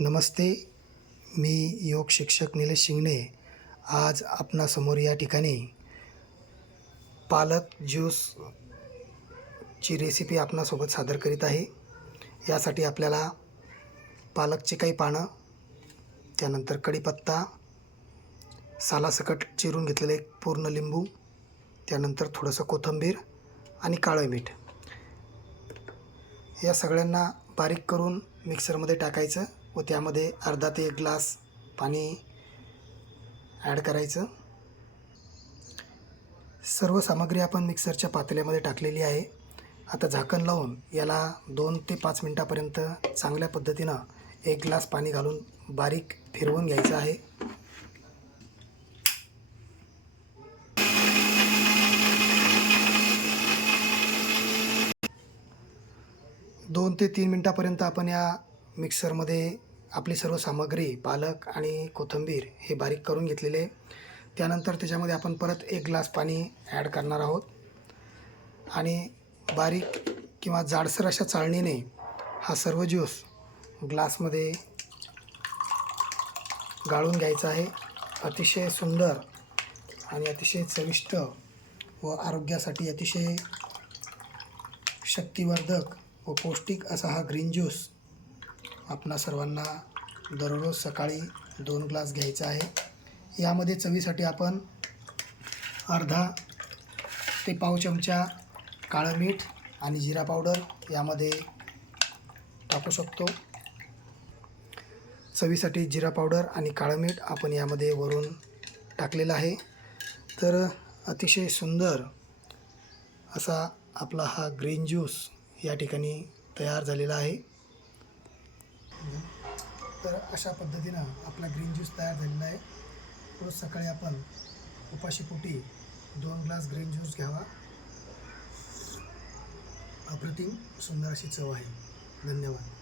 नमस्ते. मी योग शिक्षक निलेश शिंगणे आज आपणासमोर या ठिकाणी पालक ज्यूसची रेसिपी आपणासोबत सादर करीत आहे. यासाठी आपल्याला पालकचे काही पानं, त्यानंतर कढीपत्ता, सालासकट चिरून घेतलेले एक पूर्ण लिंबू, त्यानंतर थोडंसं कोथिंबीर आणि काळं मीठ या सगळ्यांना बारीक करून मिक्सरमध्ये टाकायचं व त्यामध्ये अर्धा ते 1 ग्लास पाणी ॲड करायचं. सर्व सामग्री आपण मिक्सरच्या पातेल्यामध्ये टाकलेली आहे. आता झाकण लावून याला 2 ते 5 मिनटापर्यंत चांगल्या पद्धतीनं 1 ग्लास पाणी घालून बारीक फिरवून घ्यायचं आहे. 2 ते 3 मिनटापर्यंत आपण या मिक्सरमध्ये आपली सर्व सामग्री पालक आणि कोथिंबीर हे बारीक करून घेतलेले. त्यानंतर त्याच्यामध्ये आपण परत 1 ग्लास पाणी ॲड करणार आहोत आणि बारीक किंवा जाडसर अशा चाळणीने हा सर्व ज्यूस ग्लासमध्ये गाळून घ्यायचा आहे. अतिशय सुंदर आणि अतिशय चविष्ट व आरोग्यासाठी अतिशय शक्तिवर्धक व पौष्टिक असा हा ग्रीन ज्यूस आपणा सर्वांना दररोज सकाळी 2 ग्लास घ्यायचा आहे. यामध्ये चवीसाठी आपण अर्धा ते पाव चमचा काळं मीठ आणि जिरा पावडर यामध्ये टाकू शकतो. चवीसाठी जिरा पावडर आणि काळं मीठ आपण यामध्ये वरून टाकलेलं आहे. तर अतिशय सुंदर असा आपला हा ग्रीन ज्यूस या ठिकाणी तयार झालेला आहे. तर अशा पद्धतीनं आपला ग्रीन ज्यूस तयार झालेला आहे. रोज सकाळी आपण उपाशीपोटी 2 ग्लास ग्रीन ज्यूस घ्यावा. अप्रतिम सुंदर अशी चव आहे. धन्यवाद.